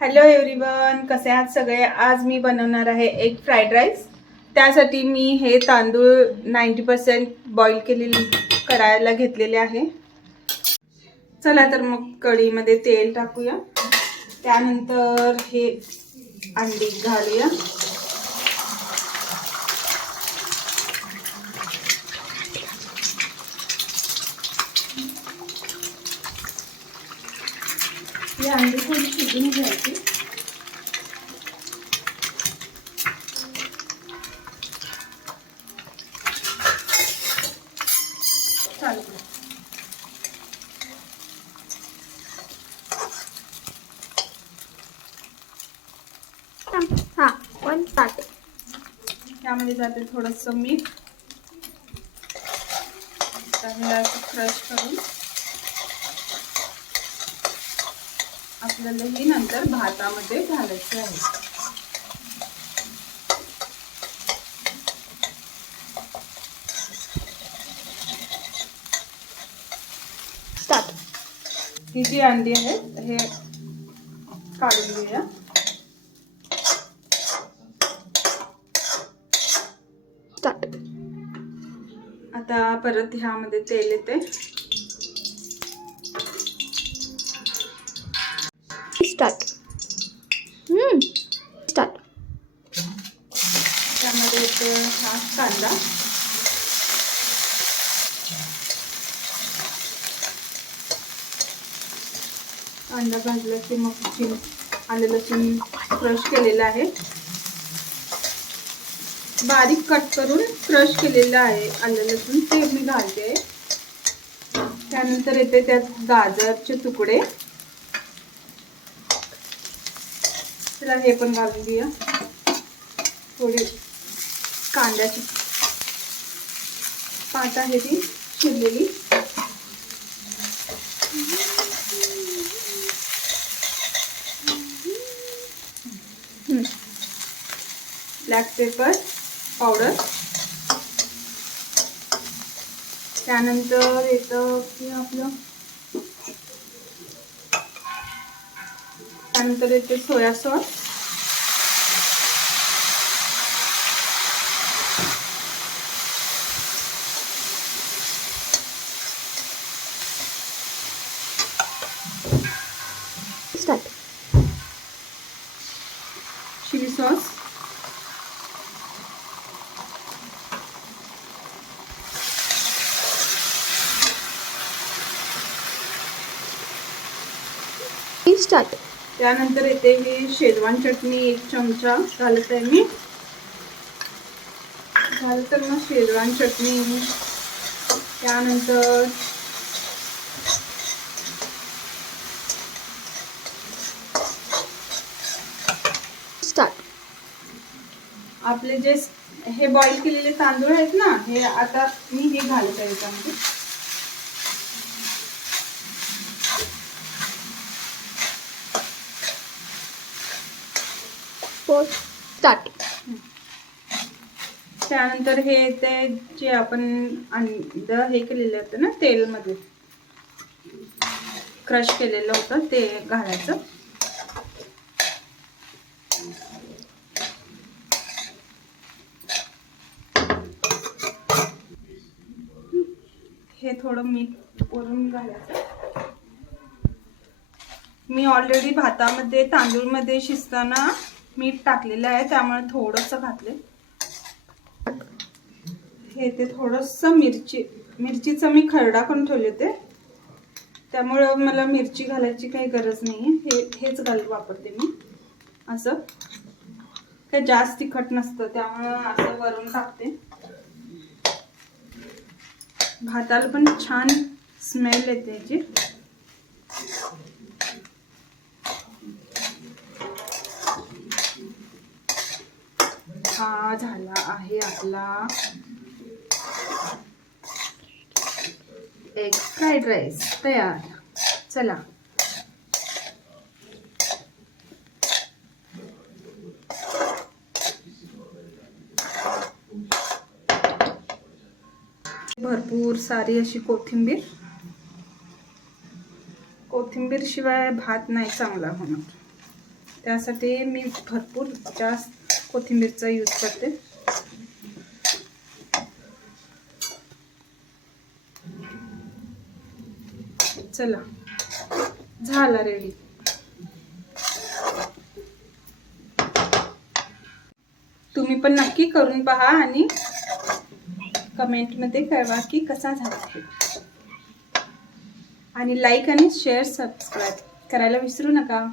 Hello everyone, कसे आहात सगळे। आज मी बनवणार आहे एग फ्राईड राईस। त्यासाठी मी हे तांदूळ 90% बॉईल केलेले करायला घेतलेले आहे। चला तर मग कढईमध्ये तेल टाकूया। त्यानंतर हे अंडी घालूया। ही अंडी थोडी शिजून घ्यायची। हाँ वन स्टार्ट। त्यामध्ये जाते थोडंसं मीठ, क्रश करून आपल्याला ही नंतर भातामध्ये घालायचे आहे। स्टार्ट। ही जी अंडी आहेत हे काढून घेऊया। स्टार्ट। आता परत ह्यामध्ये तेल येते। स्टार्ट। स्टार्ट। त्यामध्ये येते हा कांदा, कांदा भाजला की मग आलं लसूण क्रश केलेलं आहे, बारीक कट करून क्रश केलेलं आहे आलं लसूण, ते मी घालते। त्यानंतर येते त्यात गाजरचे तुकडे, चला हे पण घालून घेऊया। थोडी कांद्याची पात आहे ती चिरलेली, ब्लॅक पेपर पावडर, त्यानंतर येतं की आपलं त्यानंतर येते soya sauce, start. Chilli sauce, start. त्यानंतर येते ही शेजवान चटणी 1 चमचा घालत आहे मी। झालं तर मग शेजवान चटणी, त्यानंतर स्टार्ट। आपले जे हे बॉईल केलेले तांदूळ आहेत ना, हे आता मी हे घालत आहे त्यामध्ये। स्टार्ट। त्यानंतर हे ते जे आपण अंड हे केलेलं होतं ना, तेलमध्ये क्रश केलेलं होतं ते घालायचं। हे थोडं मीठ वरून घालायचं। मी ऑलरेडी भातामध्ये तांदूळमध्ये शिजताना मीठ टाकलेलं आहे, त्यामुळे थोडंसं घातले। हे ते थोडंसं मिरचीचा मी खरडा करून ठेवले होते, त्यामुळे मला मिरची घालायची काही गरज नाही। हेच वापरते मी। असं काही जास्त तिखट नसतं, त्यामुळे असं वरून टाकते। भाताला पण छान स्मेल येते याची। हा झाला आहे आपला एग फ्राईड राईस तयार। चला भरपूर सारी अशी कोथिंबीर, कोथिंबीर शिवाय भात नाही चांगला होणार। त्यासाठी मी भरपूर जास्त कोथिंबीरचा यूज करते. चला, झाला रेडी. तुम्ही पण नक्की करून पहा आणि कमेंटमध्ये कळवा की कसा झाला. आणि लाईक आणि शेअर सबस्क्राईब करायला विसरू नका.